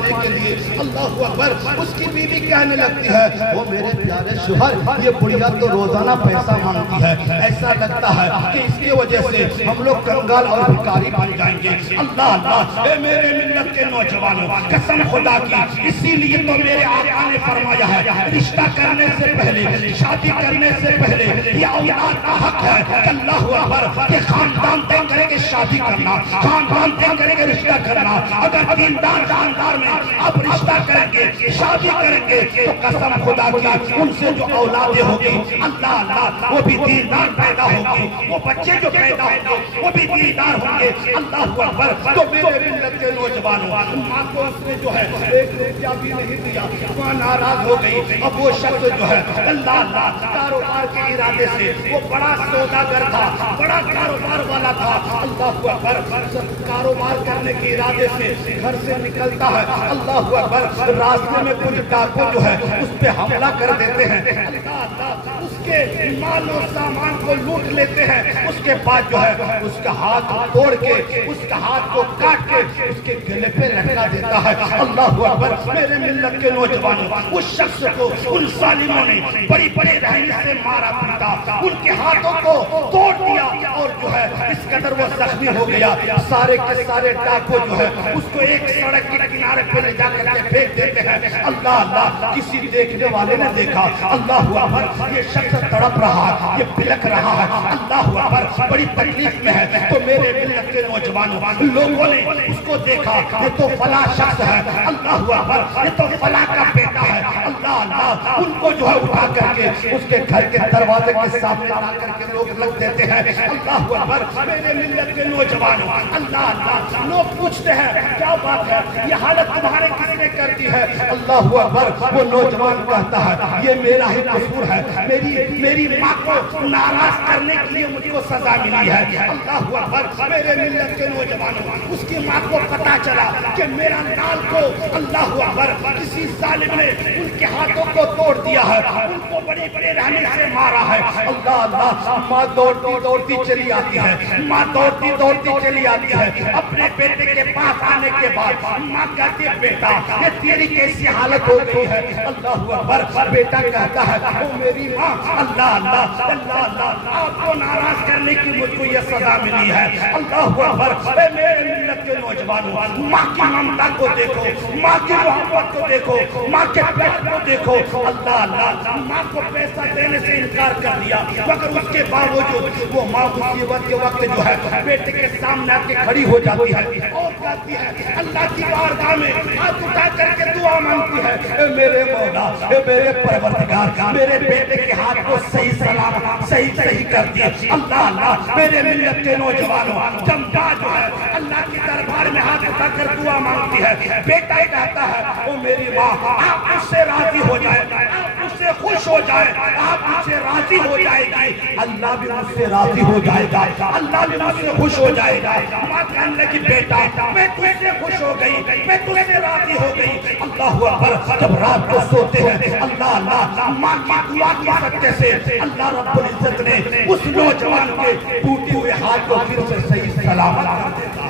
کے لیے اللہ اکبر اس کی بیوی کہنے لگتی ہے وہ میرے پیارے شوہر یہ بڑھیا تو روزانہ پیسہ مانگتی ہے، ایسا لگتا ہے کہ اس کی وجہ سے ہم لوگ کنگال اور بھکاری بن جائیں گے۔ اللہ اللہ، اے میرے ملت کے نوجوانوں، قسم خدا کی، اسی لیے تو میرے آقا نے فرمایا ہے رشتہ کرنے سے پہلے، شادی کرنے سے پہلے یہ اولاد کا حق ہے۔ اللہ اکبر، کہ خاندان طے کرے کہ شادی کرنا، خاندان طے کرے کہ رشتہ کرنا۔ اگر دیندار خاندار آپ رشتہ کریں گے، شادی کریں گے تو قسم خدا کی ان سے جو اولادیں ہوگی اللہ اللہ وہ بھی دیندار پیدا ہوگی، وہ بچے جو پیدا ہوں گے وہ بھی دیندار ہوں گے۔ اللہ اکبر، تو میرے ملت کے نوجوانوں، ماں کو اس نے جو ہے ایک روپیہ بھی نہیں دیا، ماں ناراض ہو گئی۔ اب وہ شخص جو ہے اللہ اللہ کاروبار کے ارادے سے، وہ بڑا سوداگر تھا، بڑا کاروبار والا تھا، اللہ اکبر کاروبار کرنے کے ارادے سے گھر سے نکلتا ہے، اللہ اکبر راستے میں کچھ ڈاکو جو ہے اس پہ حملہ کر دیتے ہیں، اللہ اللہ اس کے مال و سامان کو لوٹ لیتے ہیں۔ اس کے بعد جو ہے اس کا ہاتھ توڑ کے، اس کا ہاتھ کو کاٹ کے اس کے گلے پہ لٹکا دیتا ہے۔ اللہ اکبر، میرے ملت کے نوجوانوں، اس شخص کو ان ظالموں نے بڑی بڑی رحمی سے مارا پیٹا، ان کے ہاتھوں کو توڑ دیا، اور جو ہے اس قدر وہ زخمی ہو گیا، سارے کے سارے ڈاکو جو ہے اس کو ایک سڑک کے کنارے پہ لے جا کر کے پھینک دیتے ہیں۔ اللہ اللہ، کسی دیکھنے والے نے دیکھا، اللہ اکبر یہ شخص تڑپ رہا ہے، یہ بلک رہا ہے، اللہ اکبر بڑی تکلیف میں ہے۔ تو میرے ملت کے نوجوانوں، لوگوں نے اس کو دیکھا، یہ تو فلاں شخص ہے، اللہ اکبر یہ تو فلاں کا بیٹا ہے، اللہ اللہ ان کو جو ہے اٹھا کر کے اس کے گھر کے دروازے کے سامنے لا کر کے لوگ رکھ دیتے ہیں۔ اللہ اکبر، میرے ملت کے نوجوانوں، اللہ اللہ لوگ پوچھتے ہیں کیا بات ہے، یہ حالت تمہارے کس نے کر دی ہے؟ اللہ اکبر، وہ نوجوان کہتا ہے یہ میرا ہی قصور ہے، میری ماں کو ناراض کرنے کے لیے مجھ کو سزا ملی ہے۔ اللہ اکبر، میرے ملت کے نوجوانوں، اس کی ماں کو پتا چلا کہ میرا نال کو اللہ اکبر کسی ظالم نے ان کے ہاتھوں کو توڑ دیا ہے، ان کو بڑی بڑی رحمی سے مارا ہے۔ اللہ اللہ، ماں دوڑتی دوڑتی چلی آتی ہے، ماں دوڑتی دوڑتی چلی آتی ہے، اپنے بیٹے کے پاس آنے کے بعد ماں کہتی ہے بیٹا یہ تیری کیسی حالت ہو گئی ہے؟ اللہ اکبر، بیٹا کہتا ہے او میری ماں، اللہ اللہ اللہ اللہ آپ کو ناراض کرنے کی مجھ کو یہ سزا ملی ہے۔ اللہ اکبر، اے میرے ملت کے نوجوانوں، ماں کی ممتا کو دیکھو، ماں کی محبت کو دیکھو، ماں کے پیار کو دیکھو۔ اللہ اللہ، ماں کو پیسہ دینے سے انکار کر دیا، مگر اس کے باوجود وہ ماں مصیبت کے وقت جو ہے بیٹے کے سامنے آ کے کھڑی ہو جاتی ہے اور کہتی ہے اللہ کی بارگاہ میں ہاتھ اٹھا کر کے دعا مانگتی ہے، اے میرے مولا، اے میرے پروردگار، میرے بیٹے کے ہاتھ کو صحیح سلامت صحیح کر دیا۔ اللہ اللہ، میرے ملت کے نوجوانوں، جب ماں جو ہے اللہ کے دربار میں ہاتھ اٹھا کر دعا مانگتی ہے، بیٹا کہتا ہے او میری ماں آپ مجھ سے راضی ہو جائے، آپ مجھ سے خوش ہو جائے، آپ مجھ سے راضی ہو جائے گی، اللہ بھی مجھ سے راضی ہو جائے گا، اللہ بھی مجھ سے خوش ہو جائے گا۔ ماں کہنے لگی بیٹا میں تجھ سے خوش ہو گئی، میں تجھ سے راضی ہو گئی۔ اللہ اکبر، جب رات کو سوتے ہیں اللہ اللہ ماں کی دعا کی صدقے سے اللہ رب العزت نے اس نوجوان کے ٹوٹے ہوئے ہاتھ کو پھر سے صحیح سلامت کر دیا۔